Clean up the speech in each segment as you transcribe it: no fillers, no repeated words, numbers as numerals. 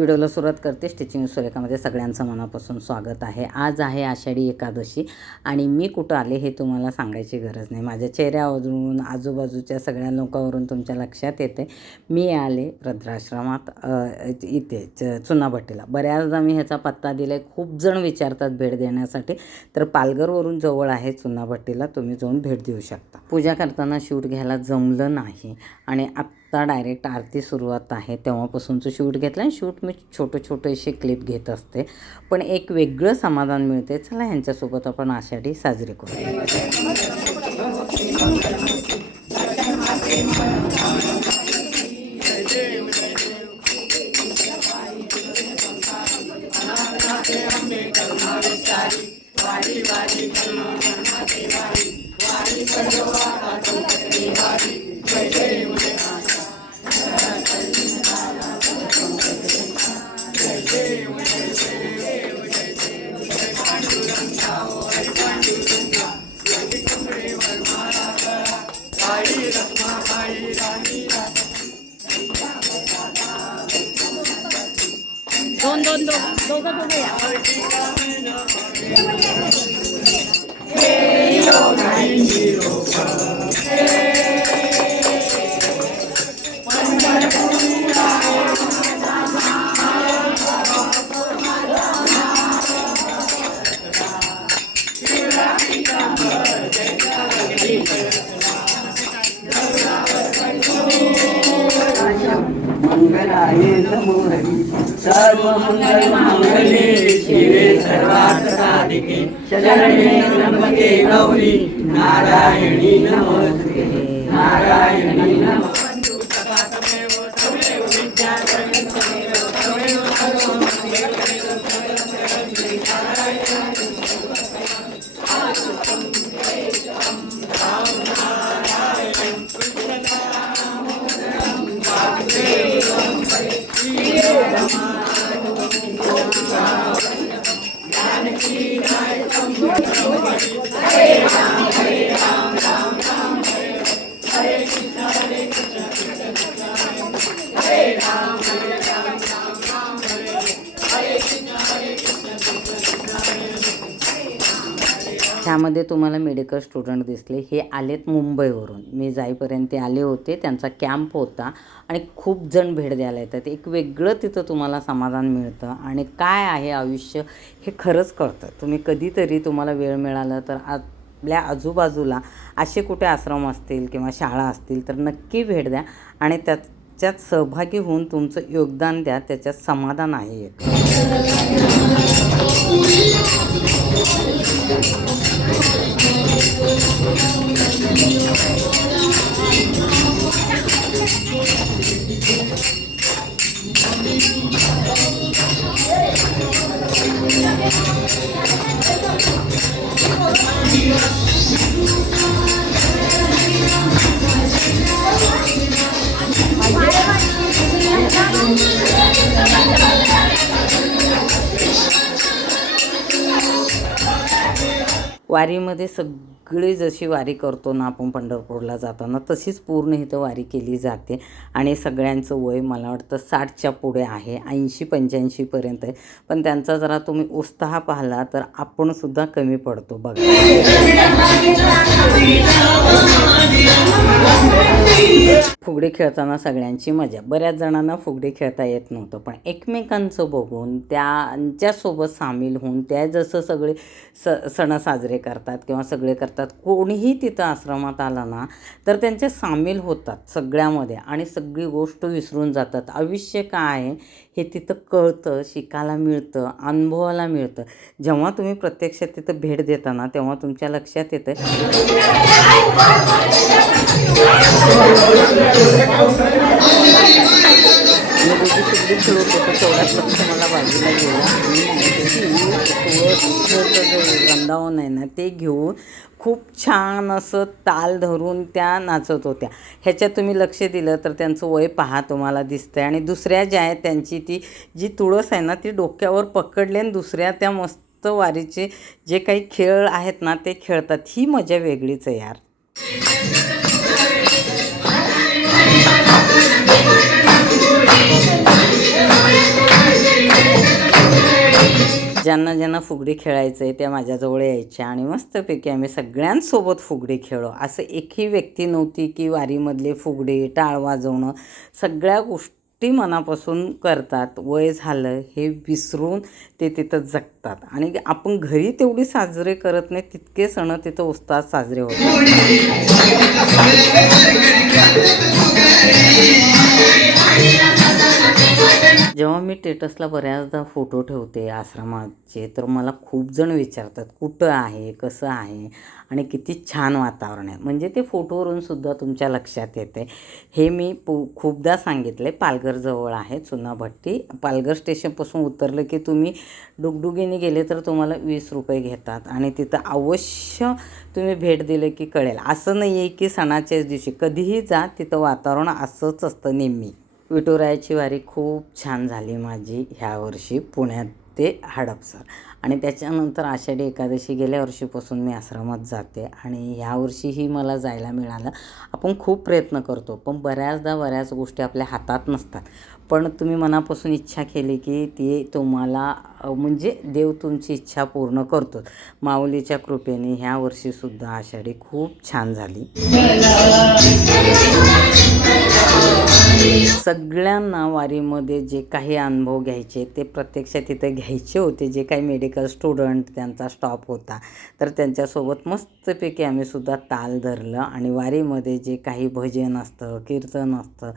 व्हिडिओला सुरुवात करते. स्टिचिंग सुरेखामध्ये सगळ्यांचं मनापासून स्वागत आहे. आज आहे आषाढी एकादशी आणि मी कुठं आले हे तुम्हाला सांगायची गरज नाही. माझ्या चेहऱ्यावरून आजूबाजूच्या सगळ्या लोकांवरून तुमच्या लक्षात येते मी आले वृद्धाश्रमात इथे चुनाभट्टीला. बऱ्याचदा मी ह्याचा पत्ता दिला आहे. खूप जण विचारतात भेट देण्यासाठी. तर पालघरवरून जवळ आहे चुनाभट्टीला, तुम्ही जाऊन भेट देऊ शकता. पूजा करताना शूट घ्यायला जमलं नाही आणि आत्ता डायरेक्ट आरती सुरुवात आहे तेव्हापासूनचं शूट घेतलं आणि शूट मी छोटे क्लिप घेत असते. पण एक वेगळं समाधान मिळते. चला ह्यांच्यासोबत आपण आषाढी साजरी करू. दोघं या. मंगलाये नमो हरि सर्व मंगल मांगल्ये शिवे सर्वार्थ साधिके शरण्ये त्र्यंबके गौरी नारायणी नमोस्तुते नारायणी नमः. ह्यामध्ये तुम्हाला मेडिकल स्टुडंट दिसले. हे आलेत मुंबईवरून. मी जाईपर्यंत ते आले होते. त्यांचा कॅम्प होता आणि खूप जण भेट द्यायला येतात. एक वेगळं तिथं तुम्हाला समाधान मिळतं आणि काय आहे आयुष्य हे खरंच कळतं. तुम्ही कधीतरी तुम्हाला वेळ मिळाला तर आपल्या आजूबाजूला असे कुठे आश्रम असतील किंवा शाळा असतील तर नक्की भेट द्या आणि त्याच्यात सहभागी होऊन तुमचं योगदान द्या. त्याच्यात समाधान आहे एक. वारीमध्ये सगळी जशी वारी करतो ना आपण पंढरपूरला जाताना तशीच पूर्ण इथं वारी केली जाते आणि सगळ्यांचं वय मला वाटतं 60च्या पुढे आहे. 80-85पर्यंत आहे. पण त्यांचा जरा तुम्ही उत्साह पाहिला तर आपणसुद्धा कमी पडतो बघा. फुगडी खेळताना सगळ्यांची मजा. बऱ्याच जणांना फुगडी खेळता येत नव्हतं पण एकमेकांचं बघून त्यांच्यासोबत सामील होऊन त्या जसं सगळे सण साजरे करतात किंवा सगळे करतात. कोणीही तिथं आश्रमात आला ना तर त्यांच्या सामील होतात सगळ्यामध्ये आणि सगळी गोष्ट विसरून जातात. आयुष्य काय आहे हे तिथं कळतं, शिकायला मिळतं, अनुभवाला मिळतं. जेव्हा तुम्ही प्रत्यक्षात तिथं भेट देता ना तेव्हा तुमच्या लक्षात येतं मला बाजूला वृंदावन आहे ना ते घेऊन खूप छान असं ताल धरून त्या नाचत होत्या. ह्याच्यात तुम्ही लक्ष दिलं तर त्यांचं वय पहा तुम्हाला दिसतंय. आणि दुसऱ्या ज्या आहेत त्यांची ती जी तुळस आहे ना ती डोक्यावर पकडली आणि दुसऱ्या त्या मस्त वारीचे जे काही खेळ आहेत ना ते खेळतात. ही मजा वेगळीच आहे यार. ज्यांना ज्यांना फुगडी खेळायचं आहे त्या माझ्याजवळ यायच्या आणि मस्तपैकी आम्ही सगळ्यांसोबत फुगडी खेळलो. असं एकही व्यक्ती नव्हती की वारीमधले फुगडी, टाळ वाजवणं सगळ्या गोष्टी मनापासून करतात. वय झालं हे विसरून ते तिथं जगतात आणि आपण घरी तेवढी साजरे करत नाही तितके सण तिथं उत्साहात साजरे होतात. जेव्हा मी स्टेटसला बऱ्याचदा फोटो ठेवते आश्रमाचे तर मला खूप जण विचारतात कुठं आहे, कसं आहे आणि किती छान वातावरण आहे. म्हणजे ते फोटोवरून सुद्धा तुमच्या लक्षात येते. हे मी खूपदा सांगितलं आहे. पालघरजवळ आहे चुनाभट्टी. पालघर स्टेशनपासून उतरलं की तुम्ही डुगडुगीने गेले तर तुम्हाला 20 रुपये घेतात आणि तिथं अवश्य तुम्ही भेट दिलं की कळेल. असं नाही आहे की सणाच्याच दिवशी कधीही जा, तिथं वातावरण असंच असतं नेहमी. विठुरायाची वारी खूप छान झाली माझी ह्या वर्षी पुण्यात ते हडपसर. आणि त्याच्यानंतर आषाढी एकादशी गेल्या वर्षीपासून मी आश्रमात जाते आणि ह्या वर्षीही मला जायला मिळालं. आपण खूप प्रयत्न करतो पण बऱ्याच गोष्टी आपल्या हातात नसतात. पण तुम्ही मनापासून इच्छा केली की ती तुम्हाला म्हणजे देव तुमची इच्छा पूर्ण करतो. माऊलीच्या कृपेने ह्या वर्षीसुद्धा आषाढी खूप छान झाली. सगळ्यांना वारीमध्ये जे काही अनुभव घ्यायचे ते प्रत्यक्षात तिथे घ्यायचे होते. जे काही मेडिकल स्टुडंट त्यांचा स्टॉप होता तर त्यांच्यासोबत मस्तपैकी आम्हीसुद्धा ताल धरलं आणि वारीमध्ये जे काही भजन असतं, कीर्तन असतं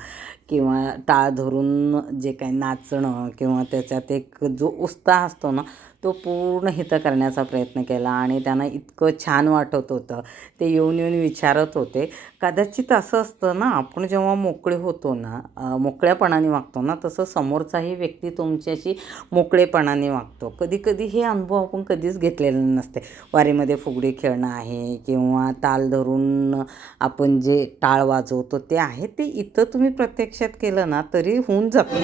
किंवा टाळ धरून जे काही नाचणं किंवा त्याच्यात एक जो उत्साह असतो ना तो पूर्ण हित करण्याचा प्रयत्न केला आणि त्यांना इतकं छान वाटत होतं. ते येऊन विचारत होते. कदाचित असं असतं ना आपण जेव्हा मोकळे होतो ना मोकळ्यापणाने वागतो ना तसं समोरचाही व्यक्ती तुमच्याशी मोकळेपणाने वागतो. कधी हे अनुभव आपण कधीच घेतलेले नसते. वारीमध्ये फुगडी खेळणं आहे किंवा ताल धरून आपण जे टाळ वाजवतो ते आहे ते इथं तुम्ही प्रत्यक्षात केलं ना तरी होऊन जातं.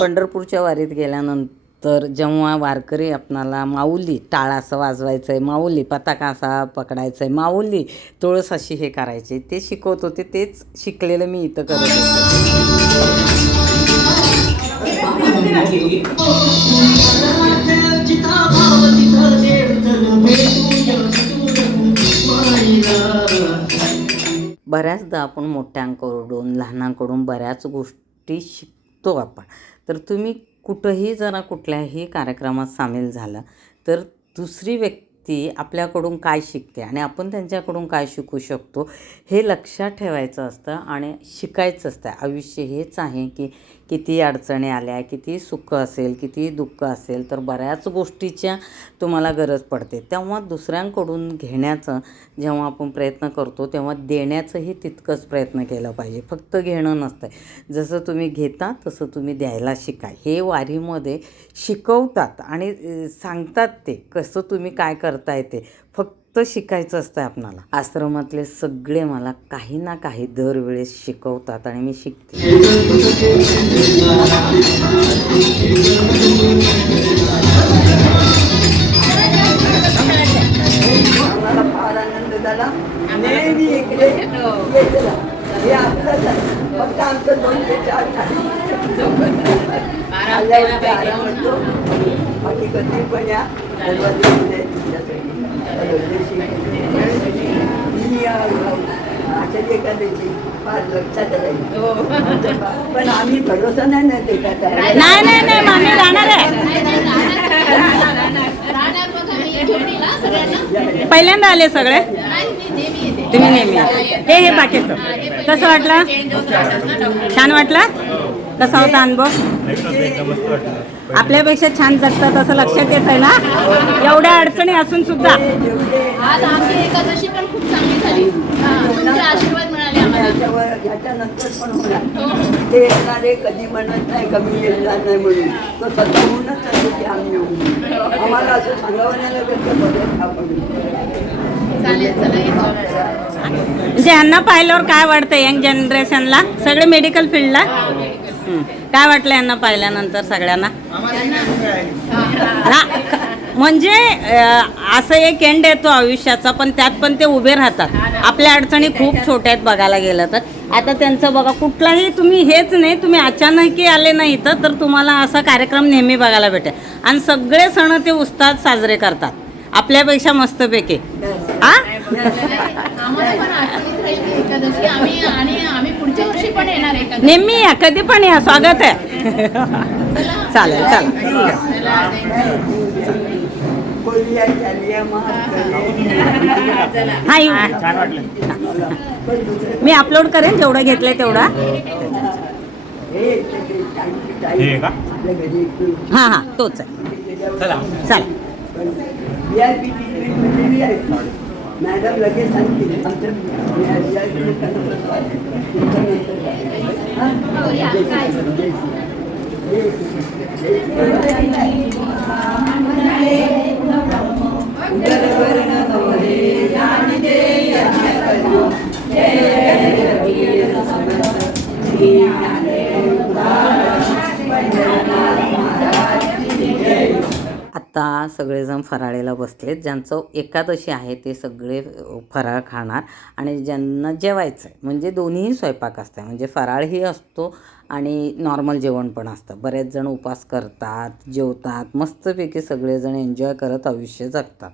पंढरपूरच्या वारीत गेल्यानंतर जेव्हा वारकरी आपणाला माऊली टाळ असं वाजवायचं आहे, माऊली पताका असा पकडायचा आहे, माऊली तुळस अशी हे करायचे ते शिकवत होते. तेच शिकलेलं मी इथं करत होते. बऱ्याचदा आपण मोठ्यांकडून लहानांकडून बऱ्याच गोष्टी शिकतो आपण. तर तुम्ही कुठंही जरा कुठल्याही कार्यक्रमात सामील झाला तर दुसरी व्यक्ती आपल्याकडून काय शिकते आणि आपण त्यांच्याकडून काय शिकू शकतो हे लक्षात ठेवायचं असतं आणि शिकायचं असतं. आयुष्य हेच आहे की किती अडचणी आल्या, किती सुख असेल, किती दुःख असेल तर बऱ्याच गोष्टीच्या तुम्हाला गरज पडते. तेव्हा दुसऱ्यांकडून घेण्याचं जेव्हा आपण प्रयत्न करतो तेव्हा देण्याचंही तितकंच प्रयत्न केलं पाहिजे. फक्त घेणं नसतं. जसं तुम्ही घेता तसं तुम्ही द्यायला शिका. हे वारीमध्ये शिकवतात आणि सांगतात ते कसं तुम्ही काय करताय ते फक्त शिकायचं असतं आपणाला. आश्रमातले सगळे मला काही ना काही दरवेळेस शिकवतात आणि मी शिकते. आम्हाला फार आनंद झाला. नेहमी इकडे येत जा. हे आपलंच आहे. फक्त आमचं 2 ते 4 आल्यावरती आराम होतो. बाकी कधी पण या दरवाजे खुले आहेत तुमच्यासाठी. मी आषाढी एकादशी फार लक्षात राहील. पण आम्ही भरोसा नाही ना देतात. नाही मामी राहणार आहे. पहिल्यांदा आले सगळे तुम्ही नेहमी हे बाकीचं कसं वाटलं? छान वाटलं? कसा होता अनुभव? आपल्यापेक्षा छान जगतात असं लक्षात येत आहे ना एवढ्या अडचणी असून सुद्धा. आज आमची एकादशी पण खूप चांगली झाली. तुमचे आशीर्वाद मिळाले आम्हाला. याच्यानंतर पण होणार. ते येणारे कधी म्हणत नाही कमी येणार नाही म्हणून तो स्वतःहूनच असतो की आम्ही येऊ. आम्हाला असं सांगावं नाही लागत की बघत आपण. म्हणजे ह्यांना पाहिल्यावर काय वाटतं यंग जनरेशनला? सगळे मेडिकल फील्डला काय वाटलं यांना पाहिल्यानंतर सगळ्यांना? हा, म्हणजे असं एक एंड येतो आयुष्याचा, पण त्यात पण ते उभे राहतात. आपल्या अडचणी खूप छोट्या आहेत बघायला गेलं तर. आता त्यांचं बघा, कुठलाही तुम्ही हेच नाही, तुम्ही अचानकही आले नाही इथं तर तुम्हाला असा कार्यक्रम नेहमी बघायला भेटेल. आणि सगळे सण ते उत्साहात साजरे करतात, आपल्यापेक्षा मस्तपैकी. हा, आम्हाला पण आठवणीत राहील ती एकादशी. आम्ही पुढच्या वर्षी पण येणार एकादशी. नेहमी या, कधी पण या, स्वागत आहे. चालेल चालेल. हा, मी अपलोड करेन जेवढं घेतलंय तेवढा. हां हां, तोच आहे. चला. मॅडम लगेच सांगतील आत्ता सगळेजण फराळीला बसलेत. ज्यांचं एकादशी आहे ते सगळे फराळ खाणार आणि ज्यांना जेवायचं आहे म्हणजे दोन्हीही स्वयंपाक असतं, म्हणजे फराळही असतो आणि नॉर्मल जेवण पण असतं. बरेच जण उपवास करतात, जेवतात, मस्तपैकी सगळेजण एन्जॉय करत आयुष्य जगतात.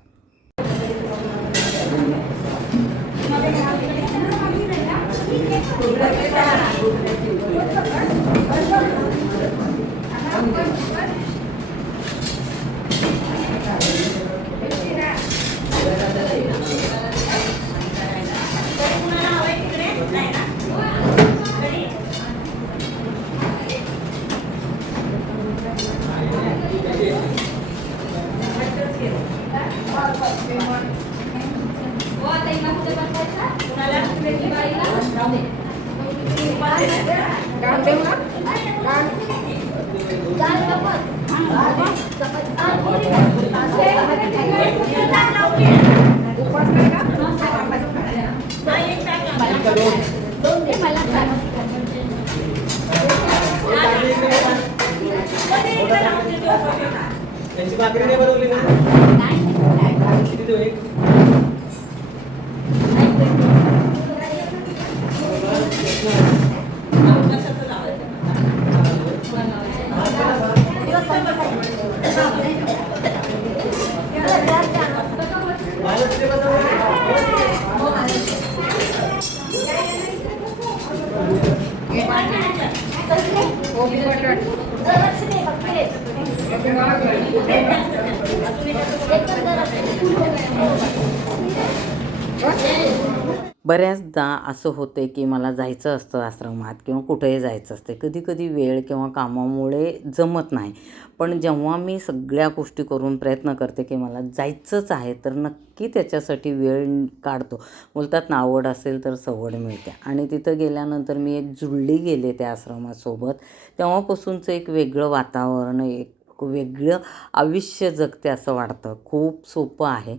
बऱ्याचदा असं होते की मला जायचं असतं आश्रमात किंवा कुठेही जायचं असते, कधी कधी वेळ किंवा कामामुळे जमत नाही. पण जेव्हा मी सगळ्या गोष्टी करून प्रयत्न करते की मला जायचंच आहे तर नक्की त्याच्यासाठी वेळ काढतो. बोलतात ना, आवड असेल तर सवड मिळते. आणि तिथं गेल्यानंतर मी एक जुळली गेले त्या आश्रमासोबत. तेव्हापासूनचं एक वेगळं वातावरण, एक वेगळं आयुष्य जगते असं वाटतं. खूप सोपं आहे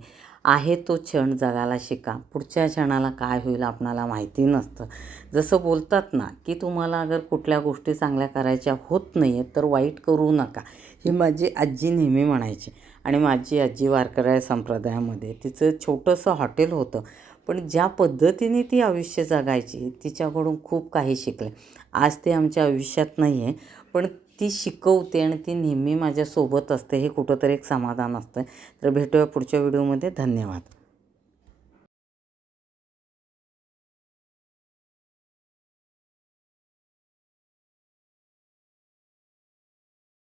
तो क्षण जगायला शिका. पुढच्या क्षणाला काय होईल आपणाला माहिती नसतं. जसं बोलतात ना की तुम्हाला अगर कुठल्या गोष्टी चांगल्या करायच्या होत नाही आहेत तर वाईट करू नका, ही माझी आजी नेहमी म्हणायची. आणि माझी आजी वारकरी संप्रदायामध्ये तिचं छोटंसं हॉटेल होतं, पण ज्या पद्धतीने ती आयुष्य जगायची तिच्याकडून खूप काही शिकले. आज ते आमच्या आयुष्यात नाही आहे, पण ती शिकवते आणि ती नेहमी माझ्यासोबत असते, हे कुठंतरी एक समाधान असतं. तर भेटूया पुढच्या व्हिडिओमध्ये. धन्यवाद.